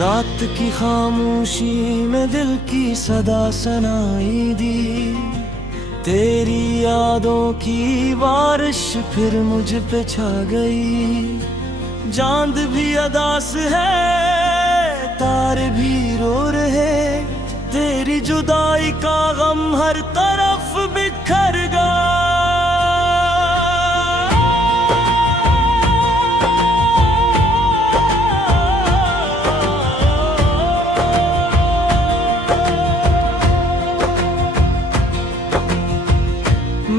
रात की खामोशी में दिल की सदा सुनाई दी। तेरी यादों की बारिश फिर मुझ पे छा गई। चांद भी अदास है, तारे भी रो रहे। तेरी जुदाई का गम हर तरफ बिखर गया।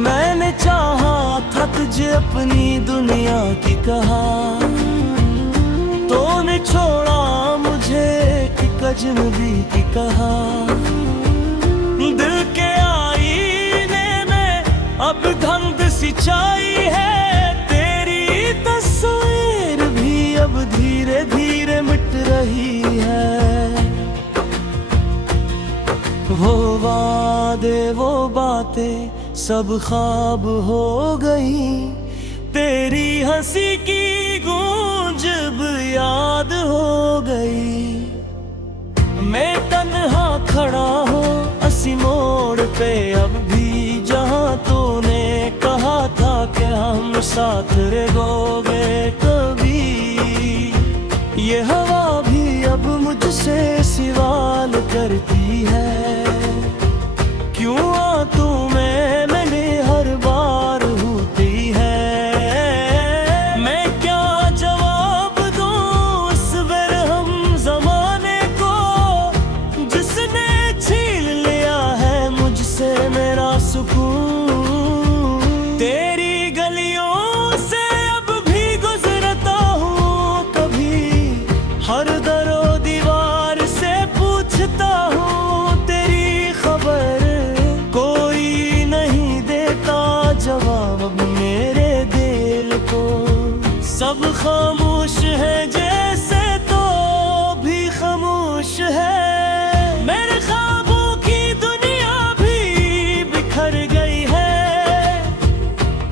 मैंने चाहा था तुझे अपनी दुनिया की कहा, तूने छोड़ा मुझे एक अजनबी की कहा। दिल के आईने में अब धुंध सी छाई है। तेरी तस्वीर भी अब धीरे धीरे मिट रही है। वो वादे वो बातें सब ख्वाब हो गई। तेरी हंसी की गूंज अब याद हो गई। मैं तन्हा खड़ा हूँ असी मोड़ पे अब भी, जहाँ तूने कहा था कि हम साथ रहोगे कभी। ये हवा भी अब मुझसे सवाल करती है, क्यों आ तू मैंने हर बार होती है। मैं क्या जवाब दूं इस बेरहम जमाने को, जिसने छीन लिया है मुझसे मेरा सुकून। तेरी गलियों से अब भी गुजरता हूँ कभी, हर दरो दीवार से पूछता हूँ तेरी खबर। कोई नहीं देता जवाब अब मेरे दिल को। सब खामोश है जैसे तो भी खामोश है। मेरे ख्वाबों की दुनिया भी बिखर गई है।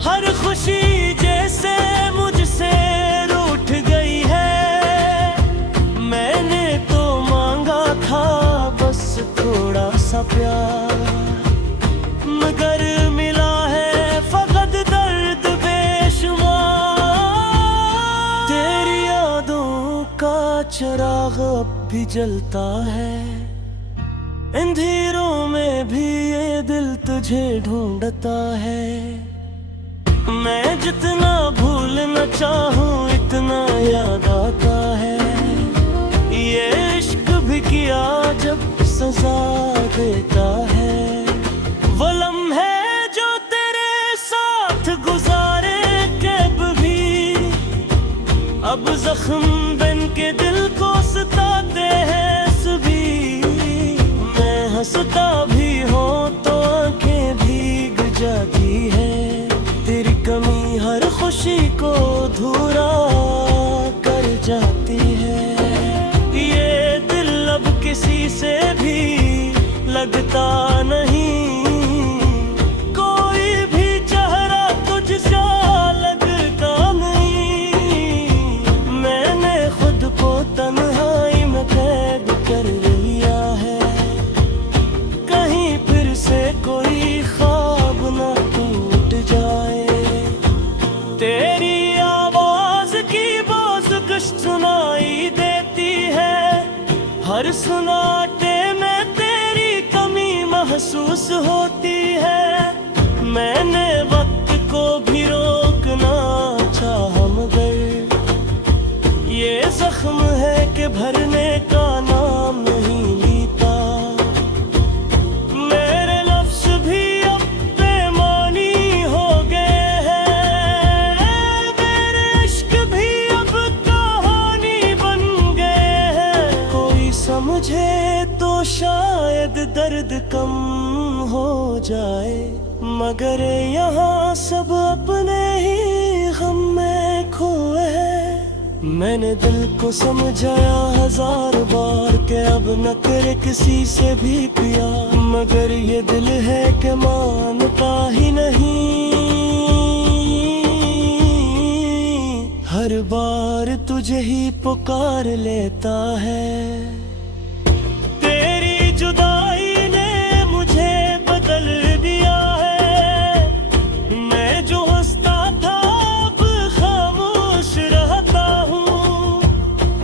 हर खुशी जैसे मुझसे रूठ गई है। मैंने तो मांगा था बस थोड़ा सा प्यार, मगर मिला है फकत दर्द बेशुमार। तेरी यादों का चिराग अब भी जलता है। अंधेरों में भी ये दिल तुझे ढूंढता है। मैं जितना भूलना चाहूँ इतना याद आता है। ये इश्क भी किया जब सजा देता है। वो लम्हे जो तेरे साथ गुजारे कब भी, अब जख्म बन के दिल को सताते हैं सभी। मैं हंसता भी हूँ तो आंखें भीग जाती है। तेरी कमी हर खुशी को अधूरा कर जाती है। ये दिल अब किसी से भी लगता नहीं। कोई भी चेहरा तुझसा लगता नहीं। मैंने खुद को तन्हाई में कैद कर लिया है। कहीं फिर से कोई ख्वाब ना टूट जाए। तेरी आवाज की बाज़ुकश सुनाई देती है। हर सुनाटे में तेरी कमी महसूस होती है। मैंने वक्त को भी रोकना चाहा मगर ये जख्म है कि भरने का नाम नहीं लेता। मेरे लफ्ज़ भी अब बेमानी हो गए हैं। मेरे इश्क भी अब कहानी बन गए हैं। कोई समझे तो शायद दर्द कम हो जाए, मगर यहाँ सब अपने ही गम में खोए हैं। मैंने दिल को समझाया 1000 बार के अब न करे किसी से भी पिया, मगर ये दिल है कि मानता ही नहीं। हर बार तुझे ही पुकार लेता है। तेरी जुदाई ने मुझे बदल दिया है। मैं जो हंसता था अब खामोश रहता हूँ।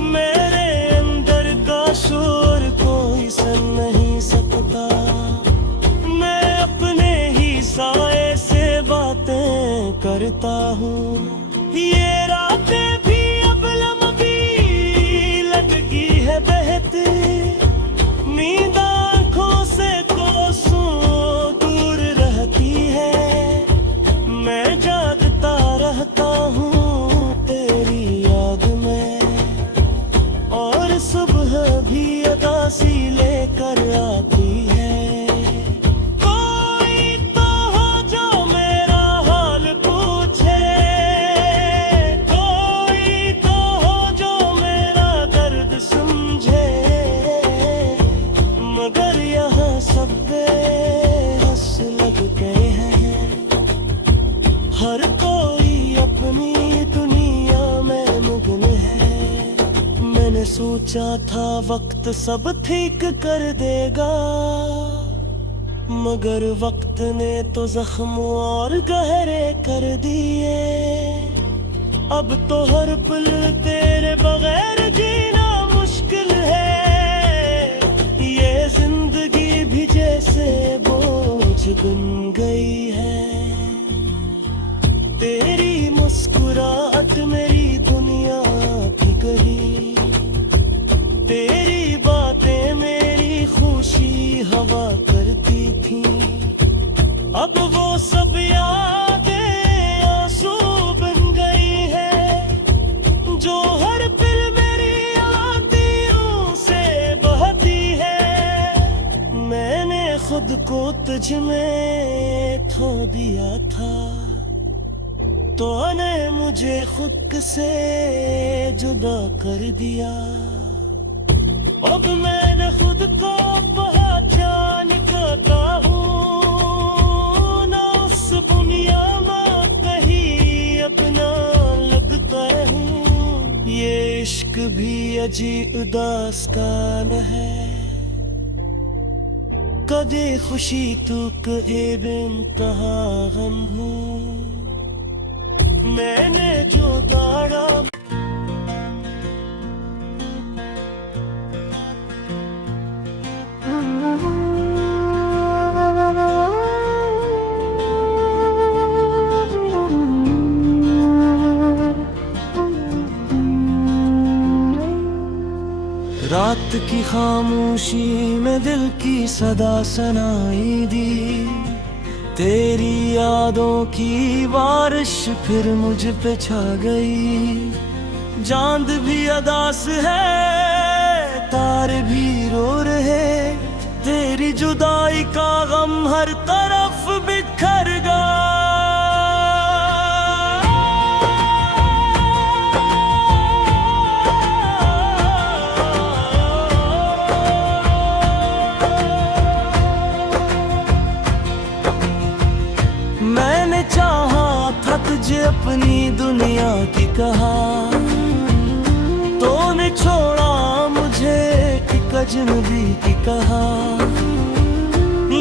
मेरे अंदर का शोर कोई सुन नहीं सकता। मैं अपने ही साए से बातें करता हूँ। ये रातें भी अब लंबी लगती है बहती। नींद आँखों से कोसों दूर रहती है। मैं जागता रहता हूँ तेरी याद में, और सुबह भी उदासी लेकर आती है। हर कोई अपनी दुनिया में मगन है। मैंने सोचा था वक्त सब ठीक कर देगा, मगर वक्त ने तो जख्म और गहरे कर दिए। अब तो हर पल तेरे बगैर जीना मुश्किल है। ये जिंदगी भी जैसे बोझ बन गई है। तेरी मुस्कुराहट मेरी दुनिया थी कही। तेरी बातें मेरी खुशी हवा करती थी। अब वो सब यादें आंसू बन गई है, जो हर पल मेरी आंखों से बहती है। मैंने खुद को तुझ में खो दिया था, तो ने मुझे खुद से जुदा कर दिया। अब मैंने खुद को पहचान करता हूँ। ना उस दुनिया में कहीं अपना लगता हूँ। ये इश्क भी अजीब दास्तान है। कदे खुशी तू कहे बेइंतहा गम हूँ। मैंने जो गाड़ा रात की खामोशी में दिल की सदा सुनाई दी। तेरी यादों की बारिश फिर मुझ पे छा गई। चांद भी उदास है, तारे भी रो रहे। तेरी जुदाई का गम हर तरफ बिखर गया। मैंने चाहा था तुझे अपनी दुनिया की कहा, तूने छोड़ा मुझे एक अजनबी की कहा।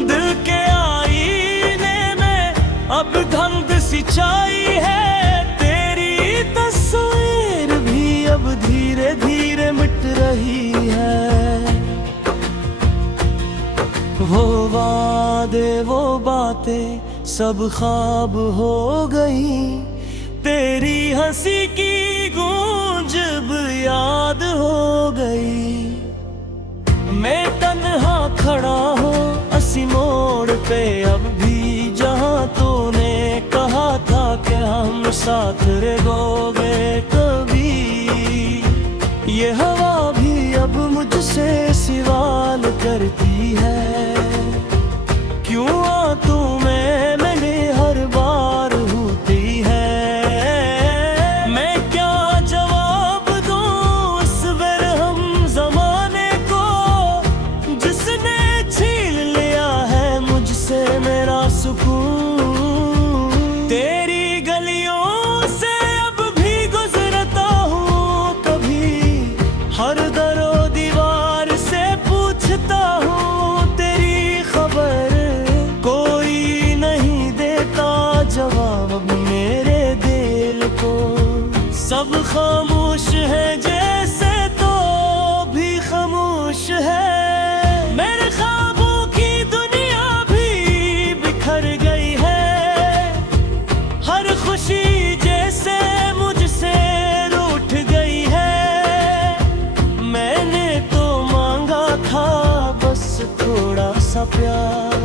दिल के आईने में अब धुंध सी छाई है। तेरी तस्वीर भी अब धीरे धीरे मिट रही है। वो वादे वो बातें सब ख्वाब हो गई। तेरी हंसी की गूंज अब याद हो गई। मैं तन्हा खड़ा हूँ असी मोड़ पे अब भी, जहाँ तूने कहा था कि हम साथ रहोगे कभी। ये हवा भी अब मुझसे सवाल करती है, क्यों आ तू में मैंने हर बार होती है। मैं क्या जवाब दूं इस बेरहम जमाने को, जिसने छीन लिया है मुझसे मेरा सुकून। तेरी गलियों से अब भी गुजरा खामोश है जैसे तो भी खामोश है। मेरे ख्वाबों की दुनिया भी बिखर गई है। हर खुशी जैसे मुझसे रूठ गई है। मैंने तो मांगा था बस थोड़ा सा प्यार,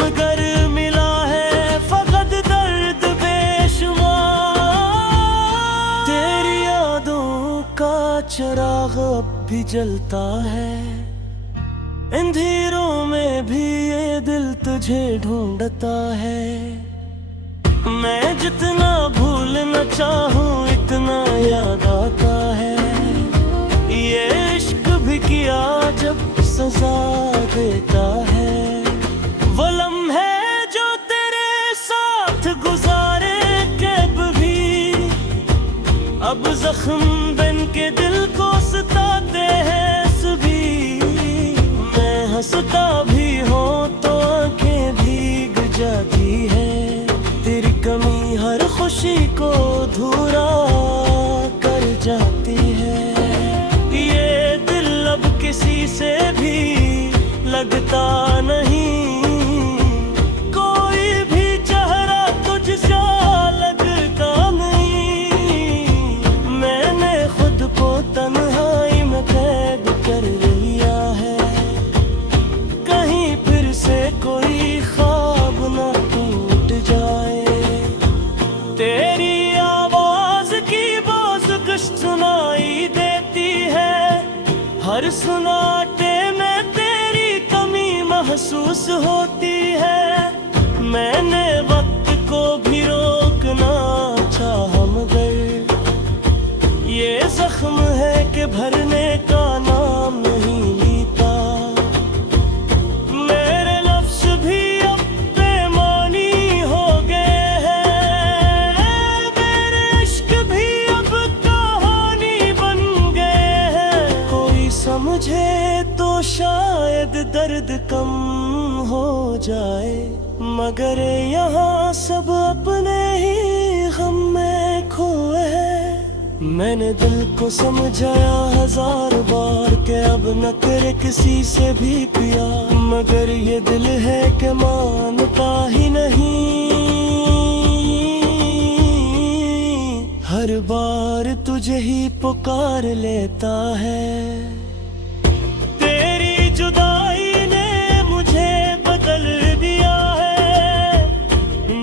मगर मिला है फकत दर्द बेशुमार। तेरी यादों का चिराग अब भी जलता है। अंधेरों में भी ये दिल तुझे ढूंढता है। मैं जितना भूलना चाहूँ इतना याद आता है। ये इश्क भी किया जब सजा देता है। वो लम्हे जो तेरे साथ गुजारे कब भी अब जख्म बन के दिल को सताते हैं सभी। मैं हंसता भी हूँ तो आंखें भीग जाती है। तेरी कमी हर खुशी को अधूरा कर जाती है। ये दिल अब किसी से भी लगता नहीं। कोई भी चेहरा तुझसे लगता नहीं। मैंने खुद को तन्हाई में कैद कर लिया है। कहीं फिर से कोई ख्वाब ना टूट जाए। तेरी आवाज की बोझ गश्त सुनाई देती है। हर सुनाटे में तेरी कमी महसूस होती है। मैंने वक्त को भी रोकना चाहा मगर ये जख्म है कि भरने का नाम नहीं लेता। मेरे लफ्ज़ भी अब बेमानी हो गए हैं। मेरे इश्क भी अब कहानी बन गए हैं। कोई समझे तो शायद दर्द कम हो जाए, मगर यहाँ सब अपने ही गम में खोए हैं। मैंने दिल को समझाया 1000 बार के अब न करे किसी से भी पिया, मगर ये दिल है कि मानता ही नहीं। हर बार तुझे ही पुकार लेता है। तेरी जुदाई ने मुझे बदल दिया है।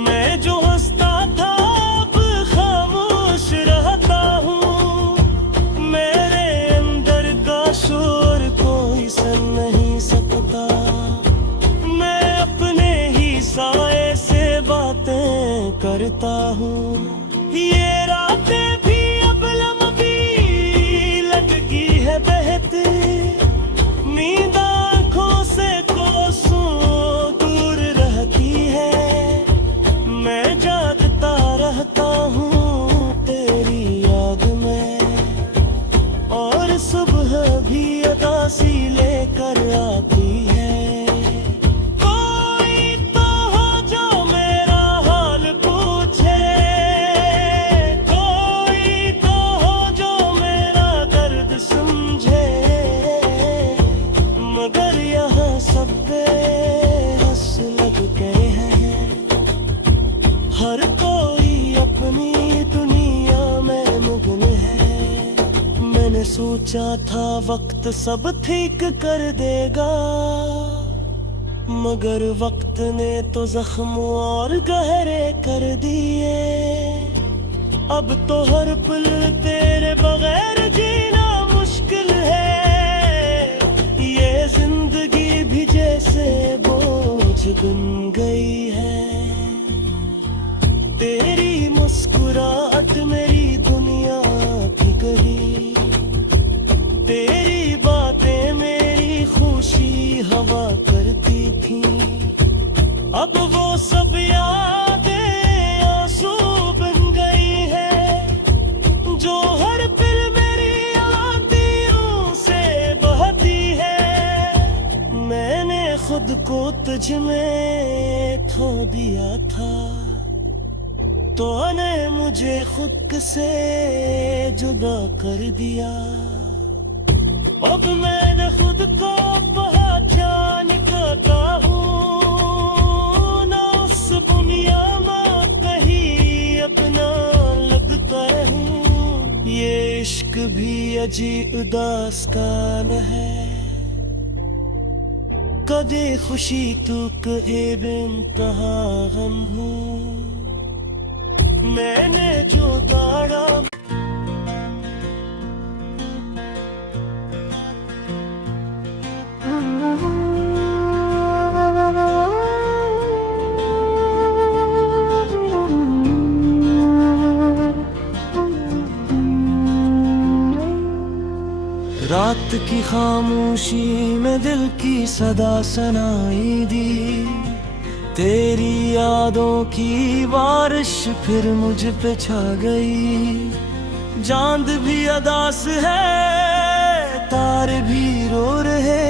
मैं जो हंसता था अब खामोश रहता हूँ। मेरे अंदर का शोर कोई सुन नहीं सकता। मैं अपने ही साए से बातें करता हूँ। ये रातें भी अब लंबी लगती है बहती। नींद आँखों से कोसों दूर रहती है। मैं जागता रहता हूँ तेरी याद में, और सुबह भी उदासी लेकर आती है। कोई तो हो जो मेरा हाल पूछे। कोई तो हो जो मेरा दर्द समझे। मगर यहाँ सब बेबस लग गए हैं। हर कोई अपनी दुनिया में मगन है। मैंने सोचा था वक्त सब ठीक कर देगा, मगर वक्त ने तो जख्म और गहरे कर दिए। अब तो हर पल तेरे बगैर जीना मुश्किल है। ये जिंदगी भी जैसे बोझ बन गई है। तेरी मुस्कुराहट मेरी दुनिया थी कही। तेरी बातें मेरी खुशी हवा करती थी। अब वो सब यादें आंसू बन गई है, जो हर पल मेरी आंखों से बहती है। मैंने खुद को तुझ में खो दिया था। तूने मुझे खुद से जुदा कर दिया। अब मैंने खुद को पहचान करता हूँ, ना उस दुनिया में कहीं अपना लगता हूँ। ये इश्क भी अजीब दास्तान है, कदे खुशी तू कहे बेइंतहा गम हूँ। मैंने जो गाड़ा रात की खामोशी में दिल की सदा सुनाई दी। तेरी यादों की बारिश फिर मुझ पे छा गई। चांद भी अदास है, तारे भी रो रहे।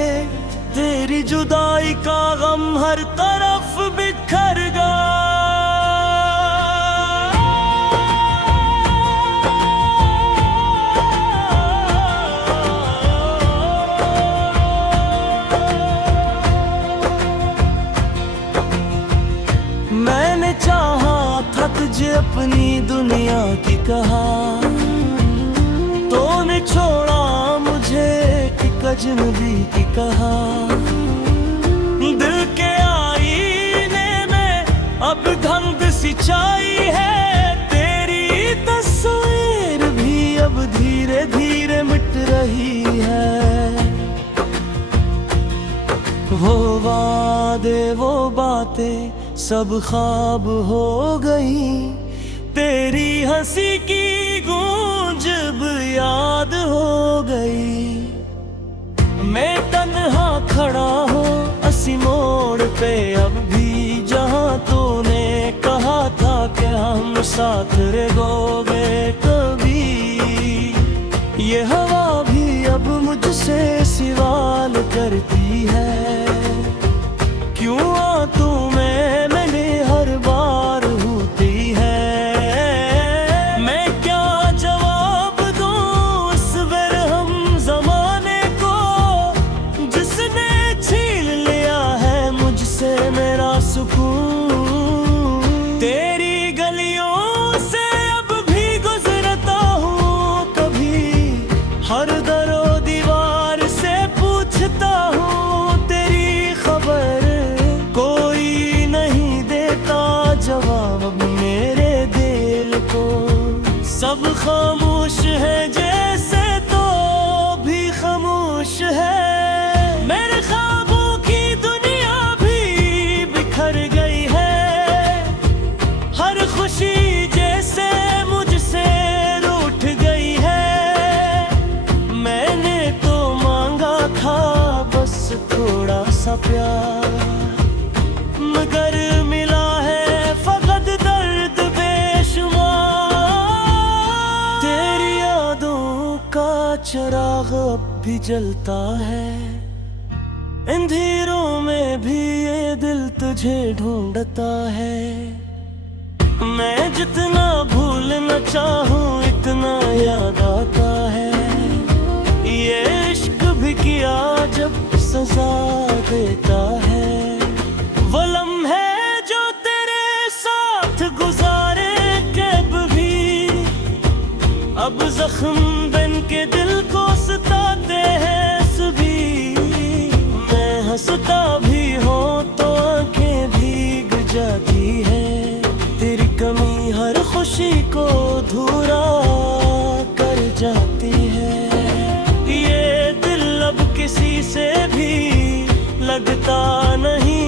तेरी जुदाई का गम हर तरफ बिखर गया। मैंने चाहा था तुझे अपनी दुनिया की कहा, तूने छोड़ा मुझे एक अजनबी की कहा। दिल के आईने में अब धुंध सी छाई है। तेरी तस्वीर भी अब धीरे धीरे मिट रही है। वो वादे वो बातें सब ख्वाब हो गई। तेरी हंसी की गूंज अब याद हो गई। मैं तन्हा खड़ा हूँ असी मोड़ पे अब भी, जहाँ तूने कहा था कि हम साथ रहोगे कभी। ये हवा भी अब मुझसे सवाल करती है, क्यों आ तू मैंने हर बार होती है। मैं क्या जवाब दूं इस बेरहम जमाने को, जिसने छीन लिया है मुझसे मेरा सुकून। तेरी गलियों से अब भी गुजरता हूँ कभी, हर दरो दीवार से पूछता हूँ तेरी खबर। कोई नहीं देता जवाब मेरे दिल को, सब खामोश है जैसे तो भी खामोश है। मेरे ख्वाबों की दुनिया भी बिखर गई है। हर खुशी जैसे मुझसे रूठ गई है। मैंने तो मांगा था बस थोड़ा सा प्यार, मगर मिला है फकत दर्द बेशुमार। तेरी यादों का चिराग अब भी जलता है, अंधेरों में भी ये दिल तुझे ढूंढता है। मैं जितना भूलना चाहूँ इतना याद आता है। ये इश्क भी किया जब सजा देता है। वो लम्हे जो तेरे साथ गुजारे कब भी, अब जख्म बन के दिल को सताते हैं सभी। मैं हंसता भी हूँ तो आंखें भीग जाती है। तेरी कमी हर खुशी को अधूरा कर जाती है। ये दिल अब किसी से भी लगता नहीं,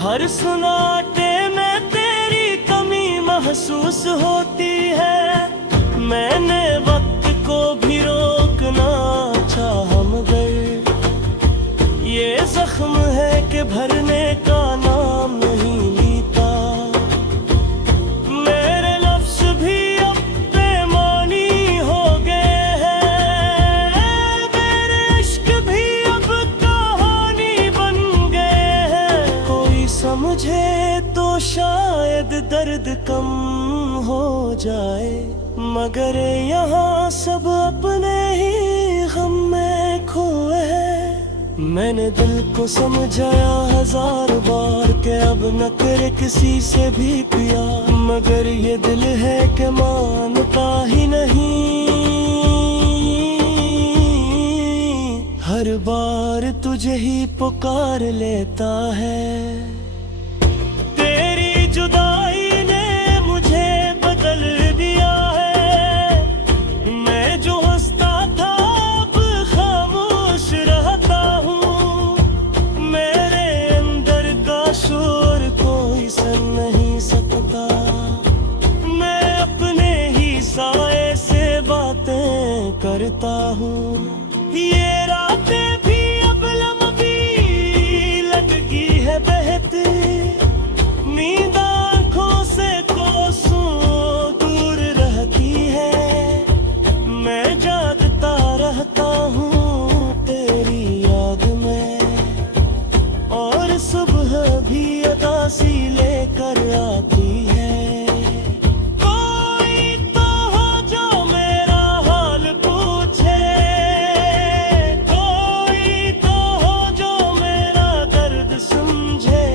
हर सुनाटे में तेरी कमी महसूस होती है। मैंने वक्त को भी रोक इतना चाहा मगर ये जख्म है कि भरने का नाम नहीं लेता। मेरे लफ्ज़ भी अब बेमानी हो गए हैं, मेरे इश्क भी अब कहानी बन गए हैं। कोई समझे तो शायद दर्द कम हो जाए, मगर यहाँ सब अपने ही गम में खोए हैं। मैंने दिल को समझाया 1000 बार के अब न करे किसी से भी पिया, मगर ये दिल है कि मानता ही नहीं। हर बार तुझे ही पुकार लेता है। तेरी जुदाई ने मुझे बदल दिया है, मैं जो हंसता था अब खामोश रहता हूँ। मेरे अंदर का शोर कोई सुन नहीं सकता, मैं अपने ही साए से बातें करता हूँ। ये रातें भी अब लंबी लगती है बहती, नींद आँखों से कोसों दूर रहती है। मैं जागता रहता हूँ तेरी याद में, और सुबह भी उदासी लेकर आती है। कोई तो हो जो मेरा हाल पूछे, कोई तो हो जो मेरा दर्द समझे,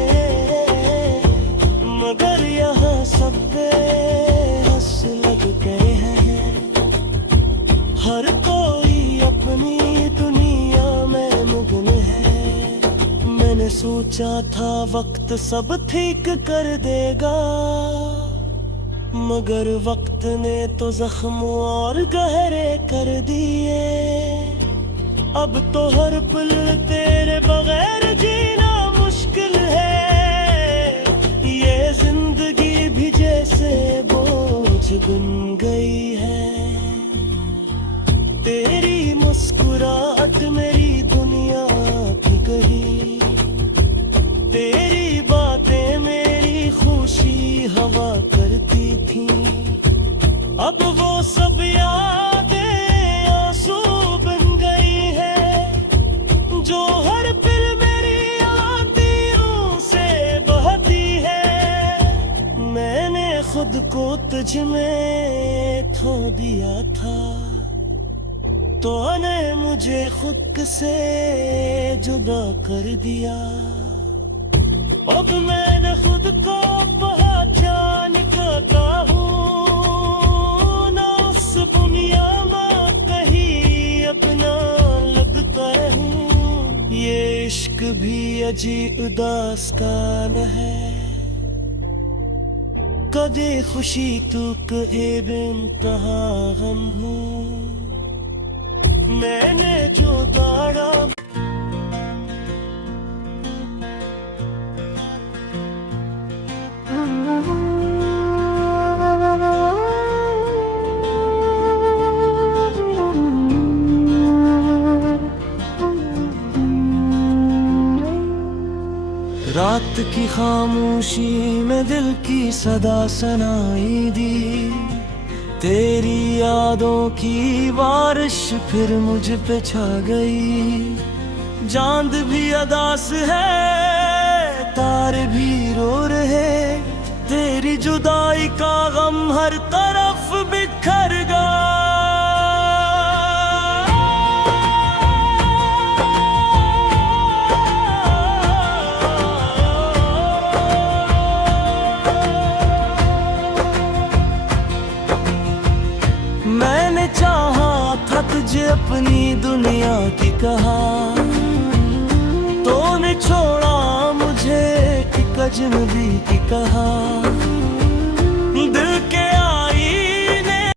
मगर यहाँ सब बेबस लग गए हैं। हर कोई अपनी दुनिया में मगन है। मैंने सोचा था वक्त सब ठीक कर देगा, मगर वक्त ने तो जख्म और गहरे कर दिए। अब तो हर पल तेरे बगैर जीना मुश्किल है। ये जिंदगी भी जैसे बोझ बन गई है। तेरी मुस्कुराहट मेरी दुनिया थी कही, तेरी बातें मेरी खुशी हवा करती थी। अब वो सब यादें आंसू बन गई है, जो हर पल मेरी आंखों से बहती है। मैंने खुद को तुझ में खो दिया था, तो ने मुझे खुद से जुदा कर दिया। अब मैंने खुद को पहचान करता हूँ, ना उस दुनिया में कहीं अपना लगता हूँ। ये इश्क भी अजीब दास्तान है, कदे खुशी तू कहे बेइंतहा गम हूँ। मैंने जो गाड़ा रात की खामोशी में दिल की सदा सुनाई दी। तेरी यादों की बारिश फिर मुझ पे छा गई। चांद भी अदास है, तारे भी रो रहे, तेरी जुदाई का गम हर तरफ बिखर गया। मैंने चाहा था तुझे अपनी दुनिया की कहा, तूने छोड़ा मुझे एक अजनबी की कहा।